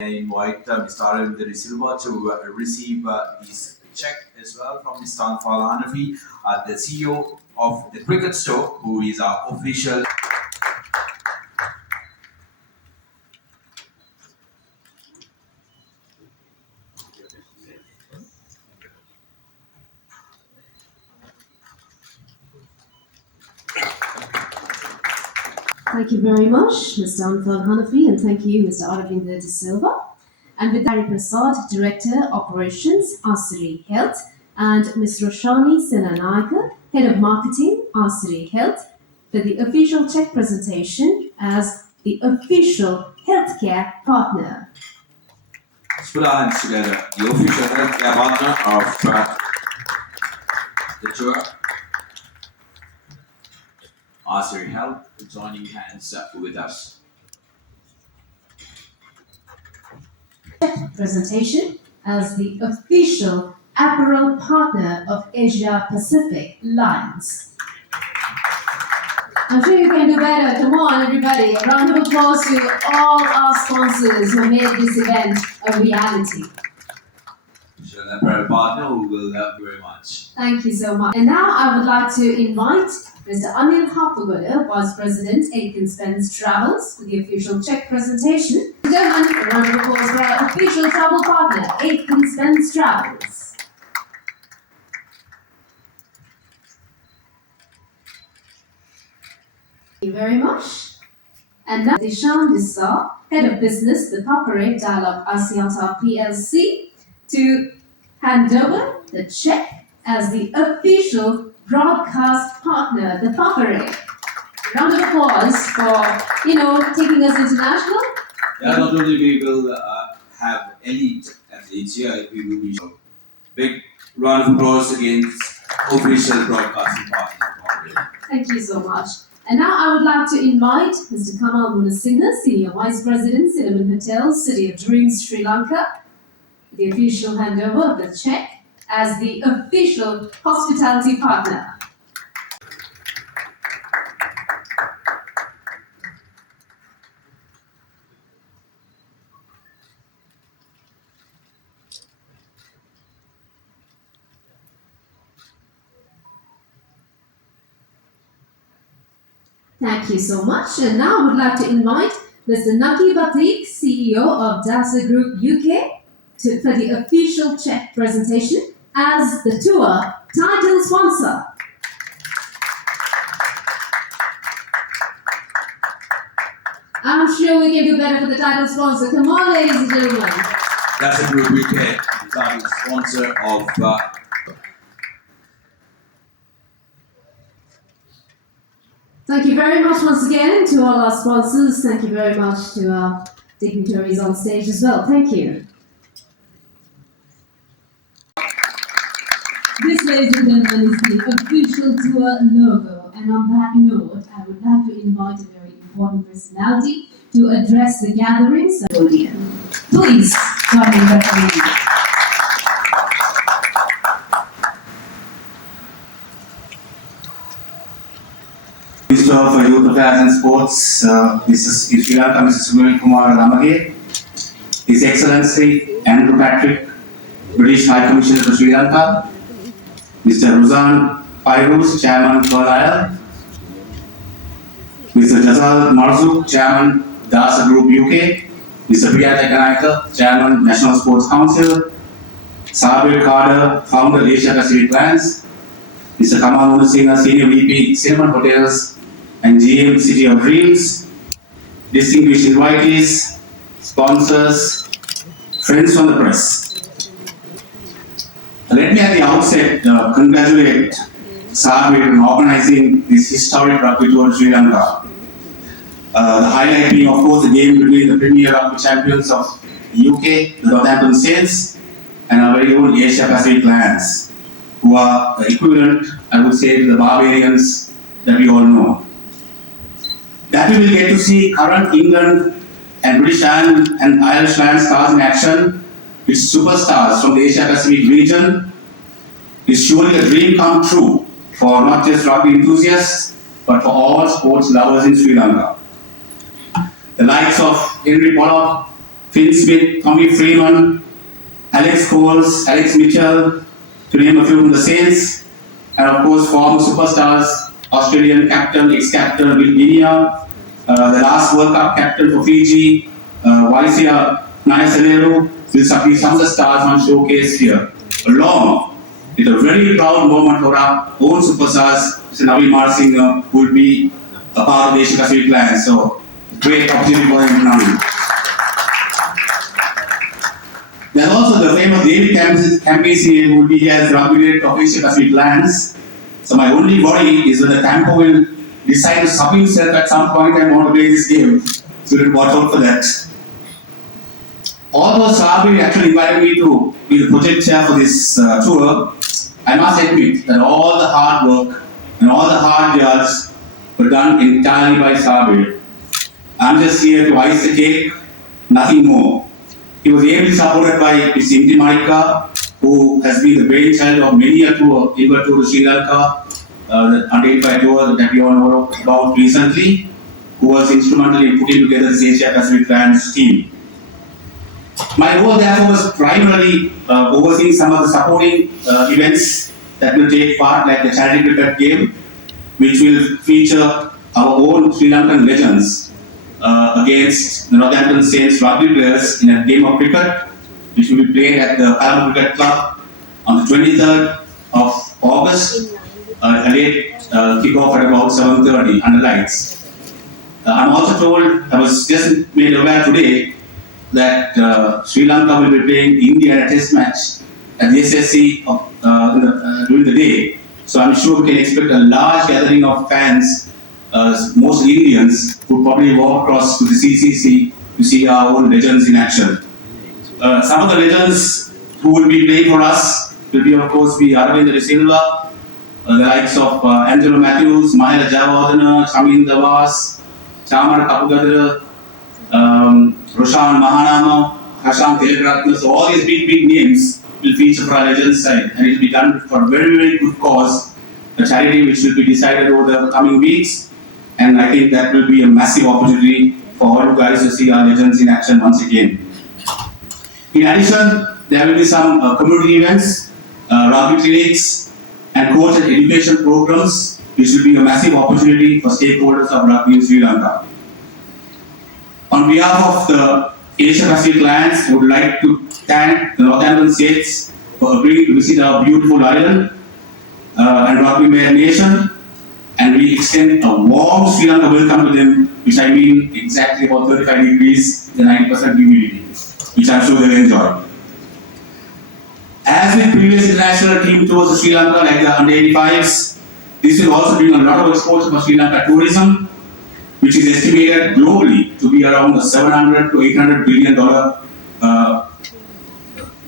I invite Mr. Aravind De Silva to receive this check as well from Mr. Anfal Hanafi, the CEO of the Cricket Store, who is our official. Thank you very much, Mr. Anfal Hanafi, and thank you, Mr. Aravind De Silva. And with Hari Prasad, Director, Operations, Asiri Health, and Ms. Roshani Senanaika, Head of Marketing, Asiri Health, for the official check presentation as the official healthcare partner. Let's put our hands together. The official healthcare partner of the tour, Asiri Health, joining hands with us. Presentation as the official apparel partner of Asia Pacific Lines. I'm sure you can do better. Come on, everybody. A round of applause to all our sponsors who made this event a reality. Official apparel partner who will help you very much. Thank you so much. And now I would like to invite Mr. Anil Hapugoda, Vice President, Aiken Spence Travels, for the official check presentation. Gentlemen, a round of applause for our official travel partner, Aiken Spence Travels. Thank you very much. And now Dishan Dissa, Head of Business, the Corporate Dialogue Asiata PLC, to hand over the check as the official broadcast partner, the Papare. Round of applause for, taking us international. Yeah, not only we will have elite athletes here, we will be big round of applause against official broadcasting partner. Thank you so much. And now I would like to invite Mr. Kamal Munasinghe, Senior Vice President, Cinnamon Hotels, City of Dreams, Sri Lanka, the official handover of the check as the official hospitality partner. Thank you so much. And now I would like to invite Mr. Naki Batik, CEO of Dasa Group UK, for the official check presentation as the tour title sponsor. I'm sure we can do better for the title sponsor. Come on, ladies and gentlemen. That's a Group UK, the title sponsor of Thank you very much once again to all our sponsors. Thank you very much to our dignitaries on stage as well. Thank you. This, ladies and gentlemen, is the official tour logo. And on that note, I would like to invite a very important personality to address the gatherings. W.D.N. Please join me in welcoming you. Minister of Youth Affairs and Sports, Mrs. Sri Lanka, Mrs. Sunil Kumar Ramage, His Excellency Andrew Patrick, British High Commissioner to Sri Lanka, Mr. Ruzan Pairus, Chairman Carlisle, Mr. Jazal Marzouk, Chairman Dasa Group UK, Mr. Priya Tekanaika, Chairman National Sports Council, Sabir Carter, Founder Asia Pacific Plans, Mr. Kamal Munasinghe, Senior VP, Cinnamon Hotels and GM City of Dreams, distinguished invitees, sponsors, friends from the press. Let me at the outset congratulate Sabir on organizing this historic rugby tour in Sri Lanka. The highlight being, of course, the game between the premier rugby champions of the UK, the Northampton Saints, and our very own Asia Pacific Lions, who are the equivalent, I would say, to the barbarians that we all know. That we will get to see current England and British and Irish Lions stars in action, with superstars from the Asia Pacific region, is surely a dream come true for not just rugby enthusiasts, but for all sports lovers in Sri Lanka. The likes of Henry Pollock, Finn Smith, Tommy Freeman, Alex Coles, Alex Mitchell, to name a few from the Saints, and of course former superstars, Australian captain, ex-captain Will Binia, the last World Cup captain for Fiji, Waisia Nayasalero, will be some of the stars on showcase here. Along with a very proud moment for our own superstars, Mr. Navi Marsinger, who will be a part of the Asia Pacific Lions. So, great opportunity for him, Navi. There's also the famous David Campisi who will be here as rugby director of Asia Pacific Lions. So my only worry is whether Campo will decide to sub himself at some point and want to play this game. So we'll watch out for that. Although Sabri actually invited me to be the project chair for this tour, I must admit that all the hard work and all the hard yards were done entirely by Sabri. I'm just here to ice the cake, nothing more. He was ably supported by Mr. Inti Marika, who has been the brainchild of many a tour, even to Sri Lanka, the under-85 tour that we all know about recently, who was instrumental in putting together this Asia Pacific Lions team. My role therefore was primarily overseeing some of the supporting events that will take part, like the charity cricket game, which will feature our own Sri Lankan legends against the Northampton Saints rugby players in a game of cricket, which will be played at the Colombo Cricket Club on the 23rd of August, a late kickoff at about 7:30 under lights. I'm also told, I was just made aware today, that Sri Lanka will be playing India in a test match at the SSC during the day. So I'm sure we can expect a large gathering of fans, mostly Indians, who probably walk across to the CCC to see our own legends in action. Some of the legends who will be playing for us will be, of course, Aravind De Silva, the likes of Angelo Matthews, Mahela Javadana, Chamin Davas, Chamar Kapugadra, Roshan Mahanama, Hasham Teleratna. So all these big names will feature for our legends side, and it will be done for a very good cause, a charity which will be decided over the coming weeks. And I think that will be a massive opportunity for all you guys to see our legends in action once again. In addition, there will be some community events, rugby clinics, and coach and education programs, which will be a massive opportunity for stakeholders of rugby in Sri Lanka. On behalf of the Asia Pacific Lions, I would like to thank the Northern States for agreeing to visit our beautiful island and Rugby Mayor Nation, and we extend a warm Sri Lanka welcome to them, which I mean exactly about 35 degrees, the 90% humidity, which I'm sure they'll enjoy. As with previous international team tours of Sri Lanka, like the under-85s, this will also bring a lot of exposure for Sri Lanka tourism, which is estimated globally to be around the $700 to $800 billion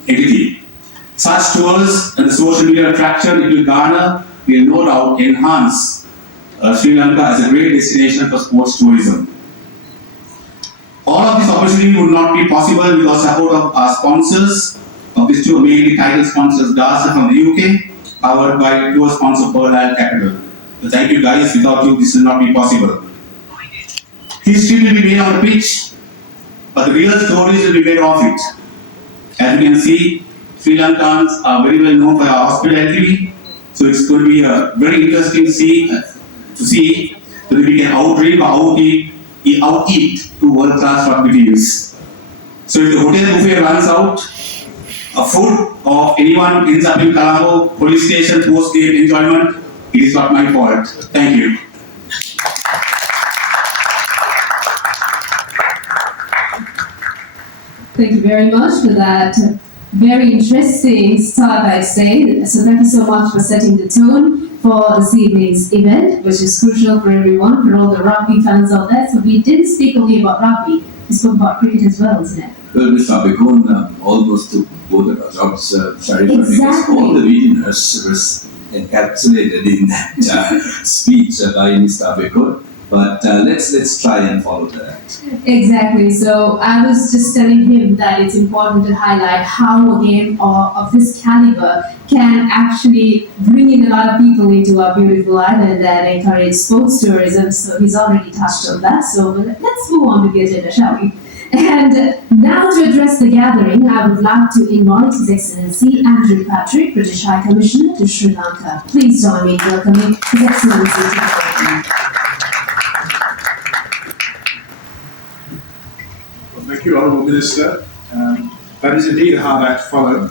entity. Such tours and the social media attraction it will garner will no doubt enhance Sri Lanka as a great destination for sports tourism. All of this opportunity would not be possible without support of our sponsors of this tour, mainly title sponsors Darsa from the UK, powered by tour sponsor Pearl Isle Capital. So thank you guys, without you this will not be possible. History will be made on the pitch, but the real stories will be made off it. As you can see, Sri Lankans are very well known for our hospitality, so it's going to be a very interesting to see whether we can outdrink or out-eat two world-class rugby teams. So if the hotel buffet runs out, a food of anyone ends up in Colombo police station post-game enjoyment, it is not my fault. Thank you. Thank you very much for that very interesting start, I'd say. So thank you so much for setting the tone for this evening's event, which is crucial for everyone, for all the rugby fans out there. So we didn't speak only about rugby, we spoke about cricket as well, isn't it? Well, Mr. Abekon almost took both of our jobs, Sharif. Exactly. All the winners were encapsulated in that speech by Mr. Abekon. But let's try and follow that. Exactly. So I was just telling him that it's important to highlight how a game of this caliber can actually bring in a lot of people into our beautiful island and encourage sports tourism. So he's already touched on that. So let's move on to the agenda, shall we? And now to address the gathering, I would like to invite His Excellency Andrew Patrick, British High Commissioner to Sri Lanka. Please join me in welcoming His Excellency to the podium. Well, thank you, Honourable Minister. That is indeed a hard act to follow.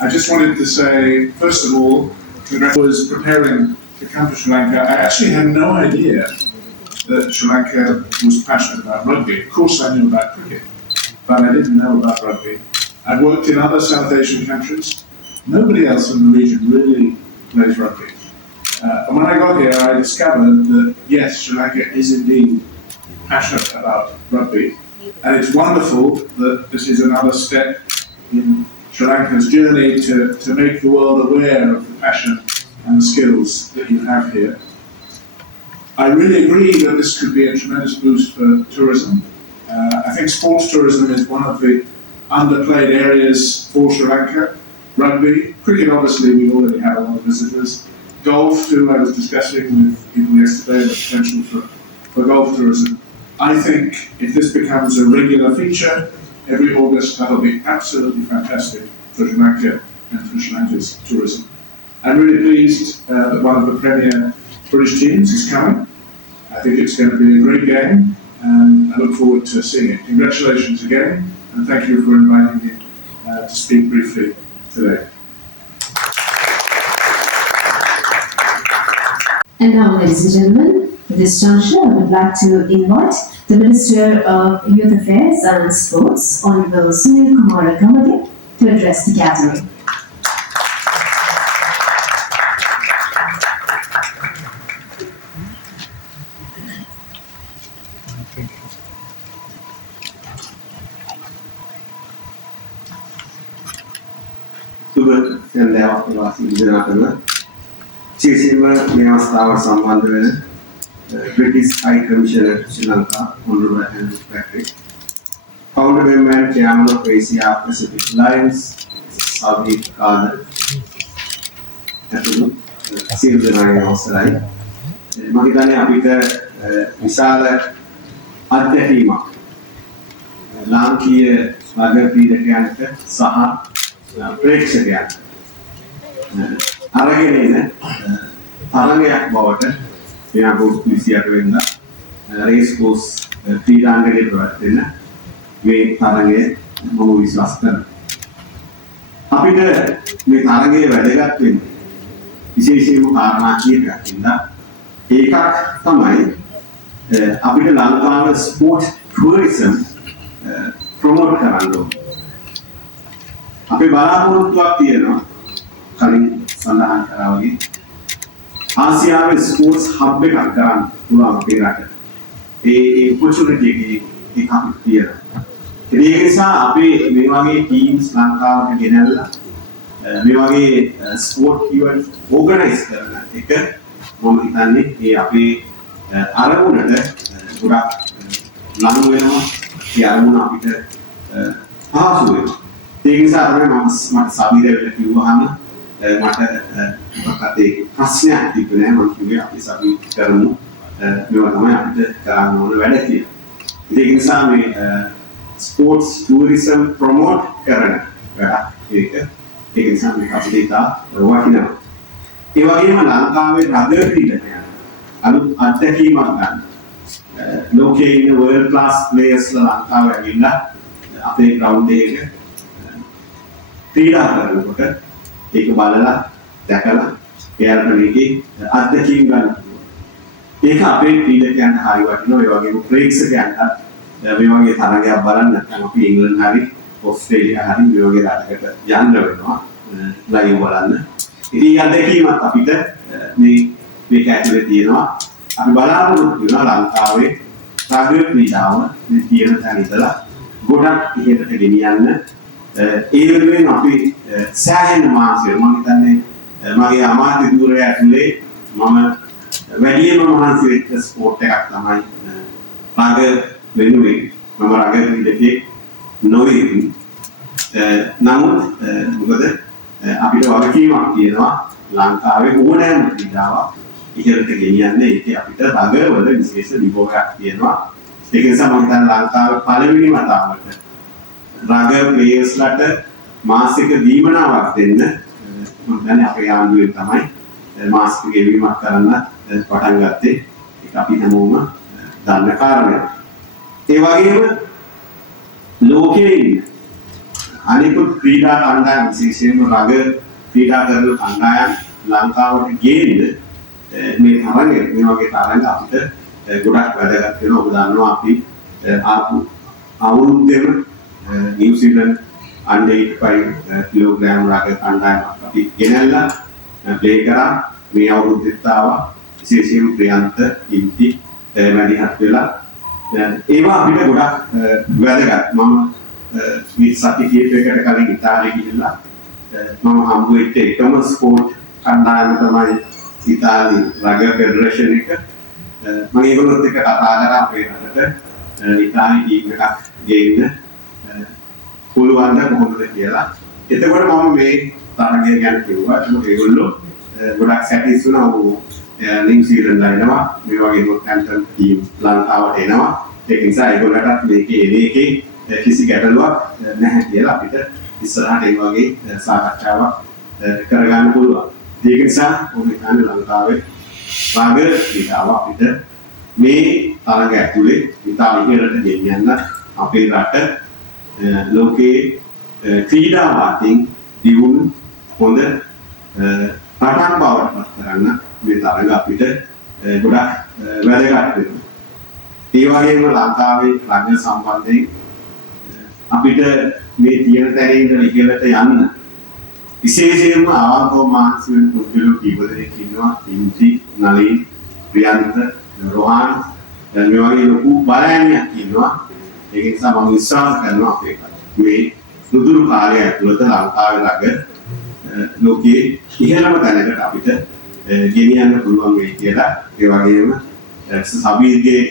I just wanted to say, first of all, when I was preparing to come to Sri Lanka, I actually had no idea that Sri Lanka was passionate about rugby. Of course I knew about cricket, but I didn't know about rugby. I've worked in other South Asian countries. Nobody else in the region really plays rugby. And when I got here, I discovered that, yes, Sri Lanka is indeed passionate about rugby. And it's wonderful that this is another step in Sri Lanka's journey to make the world aware of the passion and the skills that you have here. I really agree that this could be a tremendous boost for tourism. I think sports tourism is one of the underplayed areas for Sri Lanka. Rugby, cricket obviously we already have a lot of visitors. Golf too, I was discussing with people yesterday the potential for golf tourism. I think if this becomes a regular feature every August, that'll be absolutely fantastic for Sri Lanka and for Sri Lanka's tourism. I'm really pleased that one of the premier British teams is coming. I think it's going to be a great game and I look forward to seeing it. Congratulations again and thank you for inviting me to speak briefly today. And now, ladies and gentlemen, at this juncture, I would like to invite the Minister of Youth Affairs and Sports, Honourable Sunil Kumar Gamade, to address the gathering. British High Commissioner to Sri Lanka, Honourable Andrew Patrick, Founder Member and Chairman of Asia Pacific Alliance, Saudi Kader, Silverline Australia. Mahitane apita misala අධ්‍යක්ීමක් ලාංකීය නගර පීඩකයන්ට සහ ප්‍රේක්ෂකයන්ට අරගෙන එන තරගයක් බවට මේ අගෝස්තු 28 වෙනිදා raise course ක්‍රීඩාංගණයේ ප්‍රවැත්වෙන මේ තරගය මම විශ්වාස කරනවා. අපිට මේ තරගයේ වැදගත් වෙන්නේ විශේෂයෙන්ම කාරණා කීපයක් ඉඳලා ඒකක් තමයි අපිට ලංකාවේ ස්පෝර්ට්ස් ටූරිසම් ප්‍රොමෝට් කරන්න ඕනේ. අපේ බලාපොරොත්තුවක් තියෙනවා කලින් සඳහන් කරා වගේ ආසියාවේ ස්පෝර්ට්ස් හබ් එකක් ගන්න පුළුවන් අපේ රටට. ඒ ඔපචුනිටි එකක් අපිට තියෙනවා. ඒ නිසා අපි මේ වගේ ටීම්ස් ලංකාවට ගෙනල්ලා මේ වගේ ස්පෝර්ට් ඉවෙන්ට් ඕගනයිස් කරන එක මම හිතන්නේ මේ අපේ අරමුණට ගොඩක් ලඟ වෙනවා. ඒ අරමුණ අපිට පහසු වෙනවා. ඒ නිසා තමයි මට සබීරට කිව්වහම මට මොකක්ද ඒ ප්‍රශ්නයක් තිබුණේ මම කිව්වේ අපි සබී කරමු මේවා තමයි අපිට කරන්න ඕන වැඩ කියලා. ඒ නිසා මේ ස්පෝර්ට්ස් ටූරිසම් ප්‍රොමෝට් කරන වැඩක් ඒක නිසා මේක අපිට ඉතා වටිනවා. ඒ වගේම ලංකාවේ රගර් ක්‍රීඩකයන් අලුත් අත්දැකීමක් ගන්න. ලෝකයේ ඉන්න වර්ල්ඩ් ක්ලාස් ප්ලේයර්ස්ලා ලංකාවේ ඇවිල්ලා අපේ ග්‍රවුන්ඩ් එකක ක්‍රීඩා කරනකොට ඒක බලලා දැකලා එයාලට මේකේ අත්දැකීම් ගන්න පුළුවන්. ඒක අපේ ක්‍රීඩකයන්ට හරි වටිනවා. ඒ වගේම ප්‍රේක්ෂකයන්ට මේ වගේ තරගයක් බලන්න නැත්නම් අපි ඉංග්‍රීසි හරි ඕස්ට්‍රේලියා හරි මේ වගේ රටකට යන්න වෙනවා ලයිව් බලන්න. ඉතින් අත්දැකීමක් අපිට මේක ඇතුලේ තියෙනවා. අපි බලාපොරොත්තු වෙනවා ලංකාවේ රගර් ක්‍රීඩාව මේ තියෙන තැන ඉඳලා ගොඩක් ඉහළට ගෙනියන්න. ඒ වෙනුවෙන් අපි සෑහෙන මාසෙ මම හිතන්නේ මගේ අමාත්‍ය ධූරය ඇතුලේ මම වැඩිම මහන්සි වෙච්ච ස්පෝර්ට් එකක් තමයි රගර් වෙනුවෙන් මම රගර් ක්‍රීඩකයෙක් නොවේ. නමුත් මොකද අපිට වගකීමක් තියෙනවා ලංකාවේ ඕනෑම ක්‍රීඩාවක් ඉහළට ගෙනියන්න. ඒකේ අපිට රගර් වල විශේෂ විභෝගයක් තියෙනවා. ඒක නිසා මම හිතන්නේ ලංකාවේ පළවෙනි වතාවට රගර් ප්ලේයර්ස්ලාට මාසික දීමනාවක් දෙන්න මම දන්නේ අපේ ආණ්ඩුවෙන් තමයි මාසික ගෙවීමක් කරන්න පටන් ගත්තේ. ඒක අපි හැමෝම දන්න කාරණයක්. ඒ වගේම ලෝකයේ ඉන්න අනිකුත් ක්‍රීඩා කණ්ඩායම් විශේෂයෙන්ම රගර් ක්‍රීඩා කරන කණ්ඩායම් ලංකාවට ගේන්න මේ තරඟ මේ වගේ තරඟ අපිට ගොඩක් වැදගත් වෙනවා. ඔබ දන්නවා අපි ආපු අවුරුද්දේම නිව්සීලන්ත under 85 කිලෝග්‍රෑම් රගර් කණ්ඩායමක් අපි ගෙනල්ලා ප්ලේ කරා. මේ අවුරුද්දෙත් ආවා විශේෂයෙන් ප්‍රියන්ත ඉන්ති මැදිහත් වෙලා ඒවා අපිට ගොඩක් වැදගත්. මම මේ සති කිහිපයකට කලින් ඉතාලිය ගිහිල්ලා මම හම්බ වෙච්ච එකම ස්පෝර්ට් කණ්ඩායම තමයි ඉතාලි රගර් ෆෙඩරේෂන් එක. මම ඒගොල්ලොත් එක්ක කතා කරා අපේ රටට ඉතාලි ටීම් එකක් ගේන්න පුළුවන් ද කොහොමද කියලා. එතකොට මම මේ තරගය ගැන කිව්වා. ඒගොල්ලෝ ගොඩක් සැටිස් වුණා. නිව්සීලන්ත එනවා මේ වගේ නොර්තැම්ප්ටන් ටීම් ලංකාවට එනවා. ඒක නිසා ඒගොල්ලන්ටත් මේකේ එන එකේ කිසි ගැටලුවක් නැහැ කියලා අපිට ඉස්සරහට ඒ වගේ සාකච්ඡාවක් කරගන්න පුළුවන්. ඒක නිසා ඔන්න ඉතින් ලංකාවේ රගර් ක්‍රීඩාව අපිට මේ තරඟ ඇතුලේ ඉතාලියට ගෙනියන්න අපේ රට ලෝකයේ ක්‍රීඩා වාතින් දියුණු හොඳ රටක් බවට පත් කරන්න මේ තරඟ අපිට ගොඩක් වැදගත් වෙනවා. ඒ වගේම ලංකාවේ රගර් සම්බන්ධයෙන් අපිට මේ තියෙන තැනින් ඉඳලා ඉහළට යන්න විශේෂයෙන්ම ආවකෝ මානසික වෙන පුද්ගලයෝ කීප දෙනෙක් ඉන්නවා. ඉන්ති, නලින්, ප්‍රියන්ත, රෝහන් මේ වගේ ලොකු බලයන්යක් ඉන්නවා. ඒක නිසා මම විශ්වාස කරනවා අපේ මේ සුදුරු කාලය ඇතුළත ලංකාවේ රගර් ලෝකයේ ඉහළම තැනකට අපිට ගෙනියන්න පුළුවන් වෙයි කියලා. ඒ වගේම සබීර්ගේ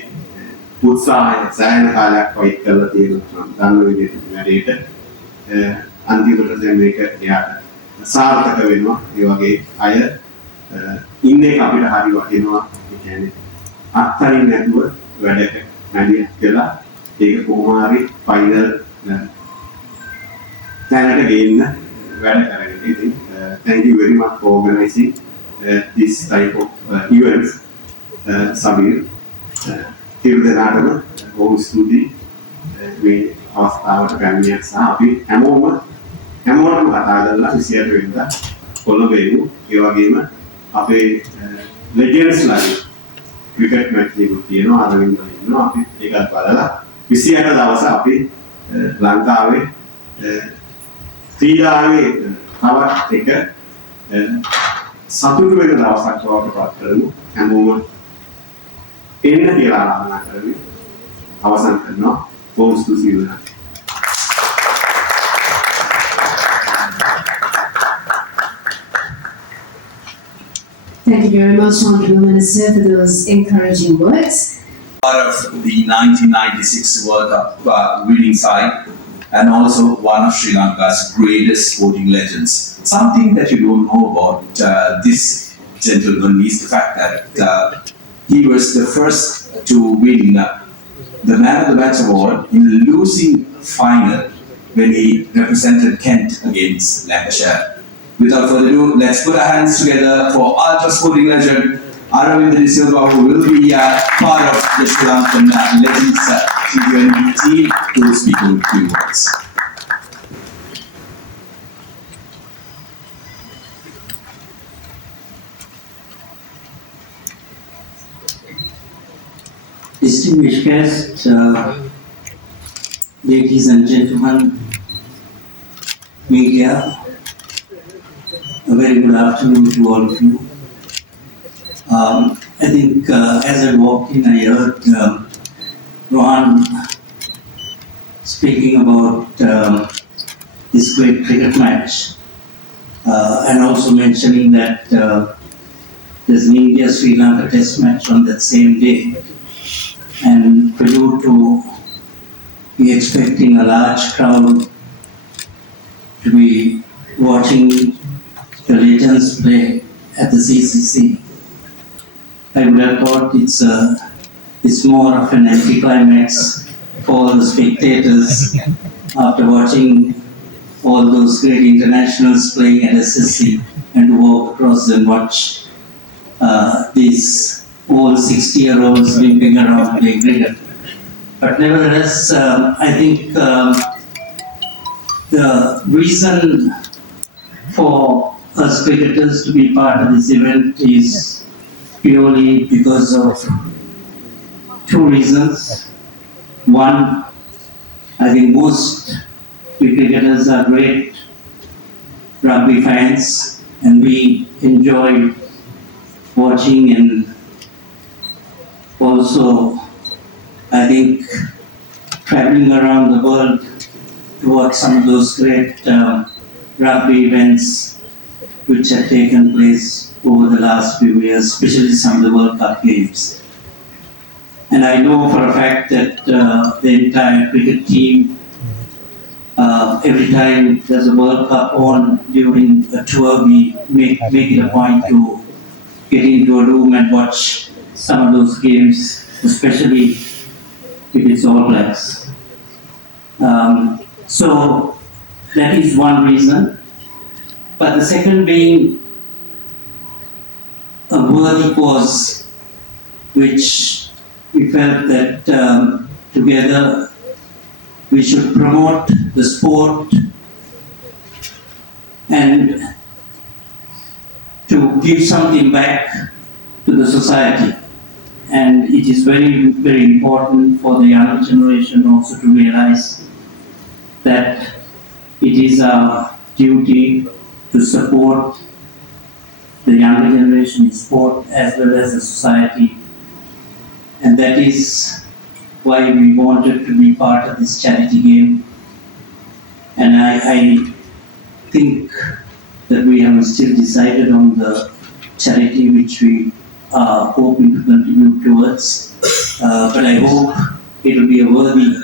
උත්සාහය සෑහෙන කාලයක් වයිට් කරලා තියෙනවා. දන්න විදිහට වැඩේට අන්තිමට දැන් මේක එයාට සාර්ථක වෙනවා. ඒ වගේ අය ඉන්නේ අපිට හරි වටිනවා. ඒ කියන්නේ අත්හරින්න නැතුව වැඩට නැදියක් කියලා ඒක කොහොම හරි ෆයිනල් තැනට ගේන්න වැඩ කරගෙන ඉතින් thank you very much for organizing this type of events. Sabir සියලු දෙනාටම බොහොම ස්තුතියි මේ අවස්ථාවට පැමිණියක් සහ අපි හැමෝටම කතා කරලා 28 වෙනිදා කොළඹෙමු. ඒ වගේම අපේ ලෙජන්ඩ්ස්ලාගේ ක්‍රිකට් මැච් එකක් තියෙනවා. අරවින්ද ඉන්නවා. අපි ඒකත් බලලා 28 දවස අපි ලංකාවේ ක්‍රීඩාවේ තවත් එක සතුටු වෙන දවසක් බවට පත් කරමු. හැමෝම එන්න කියලා ආරාධනා කරමි. අවසන් කරනවා. බොහොම ස්තුතියි වෙනවා. Thank you very much, Honourable Minister, for those encouraging words. Part of the 1996 World Cup winning side and also one of Sri Lanka's greatest sporting legends. Something that you don't know about this gentleman is the fact that he was the first to win the Man of the Match award in the losing final when he represented Kent against Lancashire. Without further ado, let's put our hands together for ultra sporting legend Aravind Silva, who will be part of the Sri Lankan Legends T20 team, to speak in a few words. Distinguished guests, ladies and gentlemen, media, a very good afternoon to all of you. I think as I walked in, I heard Rohan speaking about this great cricket match and also mentioning that there's an India-Sri Lanka test match on that same day. And for you to be expecting a large crowd to be watching the legends play at the CCC, I would have thought it's a it's more of an anticlimax for the spectators after watching all those great internationals playing at SSC and to walk across and watch these old 60-year-olds limping around playing cricket. But nevertheless, I think the reason for us cricketers to be part of this event is purely because of two reasons. One, I think most cricketers are great rugby fans, and we enjoy watching and also, I think, traveling around the world to watch some of those great rugby events which have taken place over the last few years, especially some of the World Cup games. And I know for a fact that the entire cricket team, every time there's a World Cup on during a tour, we make it a point to get into a room and watch some of those games, especially if it's All Blacks. So that is one reason. But the second being a worthy cause, which we felt that together we should promote the sport and to give something back to the society. And it is very, very important for the younger generation also to realize that it is our duty to support the younger generation in sport as well as the society. And that is why we wanted to be part of this charity game. And I think that we haven't still decided on the charity which we are hoping to contribute towards. But I hope it will be a worthy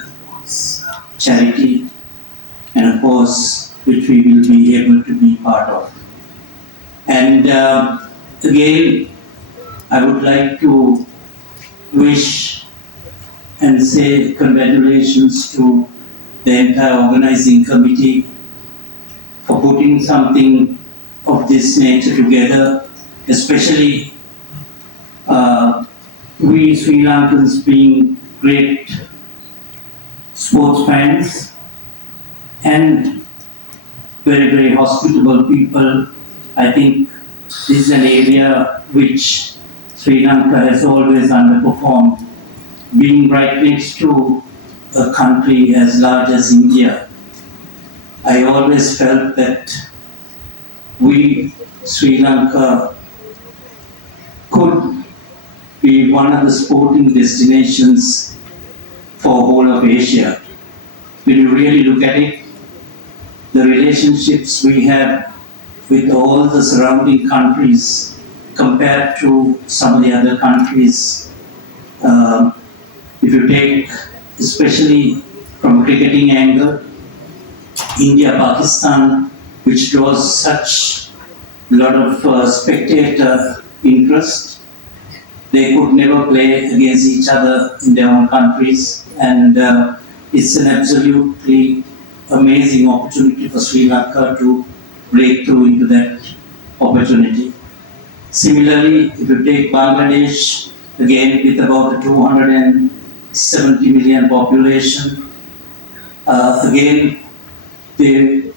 charity and a cause which we will be able to be part of. And again, I would like to wish and say congratulations to the entire organizing committee for putting something of this nature together, especially we Sri Lankans being great sports fans and very, very hospitable people. I think this is an area which Sri Lanka has always underperformed. Being right next to a country as large as India, I always felt that we, Sri Lanka, could be one of the sporting destinations for whole of Asia. When you really look at it, the relationships we have with all the surrounding countries compared to some of the other countries, if you take, especially from a cricketing angle, India, Pakistan, which draws such a lot of spectator interest, they could never play against each other in their own countries, and it's an absolutely amazing opportunity for Sri Lanka to break through into that opportunity. Similarly, if you take Bangladesh, again with about a 270 million population, again they're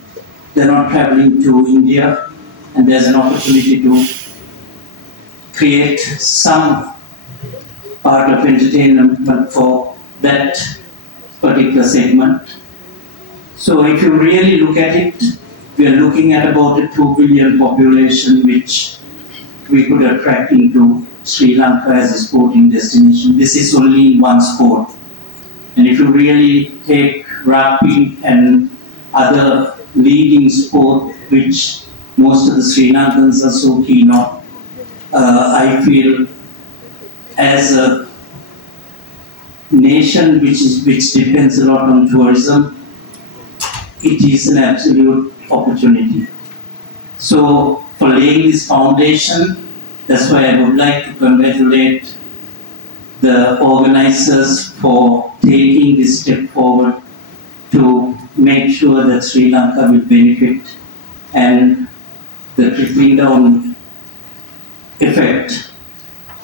not traveling to India, and there's an opportunity to create some part of entertainment for that particular segment. So if you really look at it, we are looking at about a 2 billion population which we could attract into Sri Lanka as a sporting destination. This is only one sport. And if you really take rugby and other leading sport which most of the Sri Lankans are so keen on, I feel as a nation which depends a lot on tourism, it is an absolute opportunity. So for laying this foundation, that's why I would like to congratulate the organizers for taking this step forward to make sure that Sri Lanka will benefit and the trickling down effect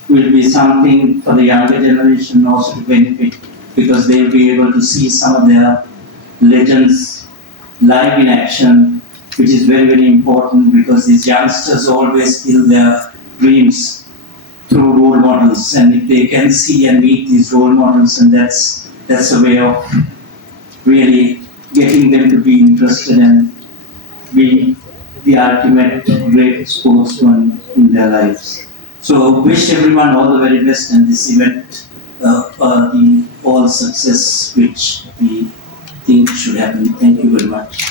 will be something for the younger generation also to benefit, because they'll be able to see some of their legends live in action, which is very, very important, because these youngsters always build their dreams through role models, and if they can see and meet these role models, and that's a way of really getting them to be interested and be the ultimate great sportsman in their lives. So wish everyone all the very best, and this event the all success which we think should happen. Thank you very much.